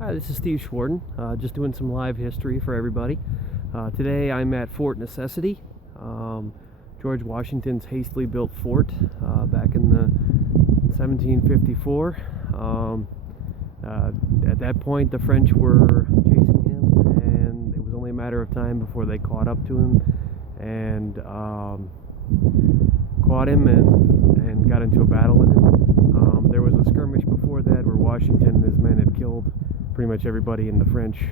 Hi, this is Steve Schwarten, just doing some live history for everybody. Today I'm at Fort Necessity, George Washington's hastily built fort back in the 1754. At that point the French were chasing him, and it was only a matter of time before they caught up to him and caught him and got into a battle with him. There was a skirmish before that where Washington and his men had killed pretty much everybody in the French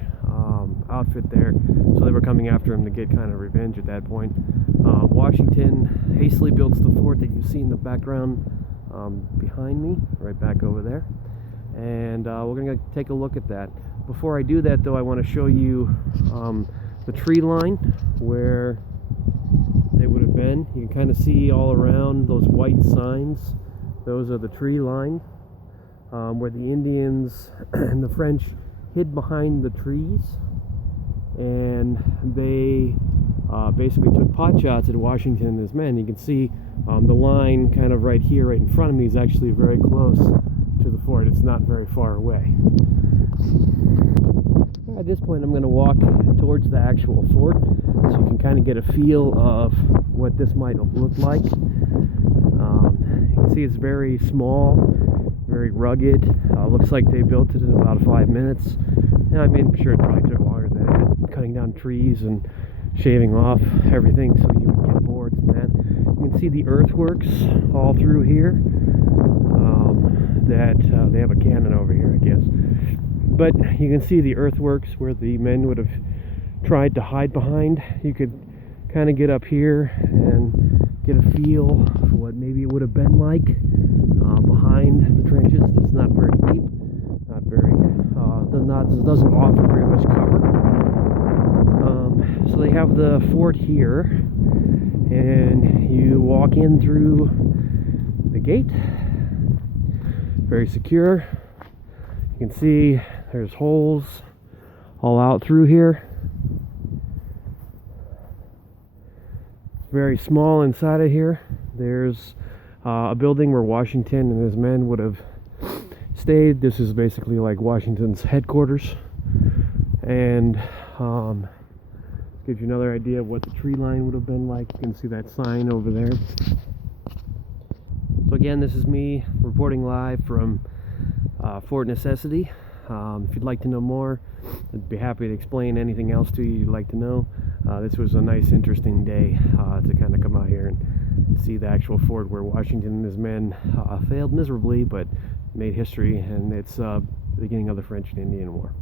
outfit there, so they were coming after him to get kind of revenge at that point. Washington hastily builds the fort that you see in the background behind me, right back over there, and we're going to take a look at that. Before I do that, though, I want to show you the tree line where they would have been. You can kind of see all around those white signs. Those are the tree line where the Indians and the French hid behind the trees, and they basically took pot shots at Washington and his men. You can see the line kind of right here, right in front of me, is actually very close to the fort. It's not very far away. At this point, I'm going to walk towards the actual fort so you can kind of get a feel of what this might look like. You can see it's very small, very rugged. Looks like they built it in about 5 minutes. And I mean, I'm sure it probably took longer than that, cutting down trees and shaving off everything so you would get boards and that. You can see the earthworks all through here. They have a cannon over here, I guess. But you can see the earthworks where the men would have tried to hide behind. You could kind of get up here and get a feel for what maybe it would have been like behind the trenches. It's not very deep, not very, doesn't offer very much cover. So they have the fort here, and you walk in through the gate. Very secure. You can see there's holes all out through here. Very small inside of here. There's a building where Washington and his men would have stayed. This is basically like Washington's headquarters, and gives you another idea of what the tree line would have been like. You can see that sign over there. So again, this is me reporting live from Fort Necessity. If you'd like to know more, I'd be happy to explain anything else to you you'd like to know. This was a nice, interesting day to kind of come out here and see the actual fort where Washington and his men failed miserably, but made history, and it's the beginning of the French and Indian War.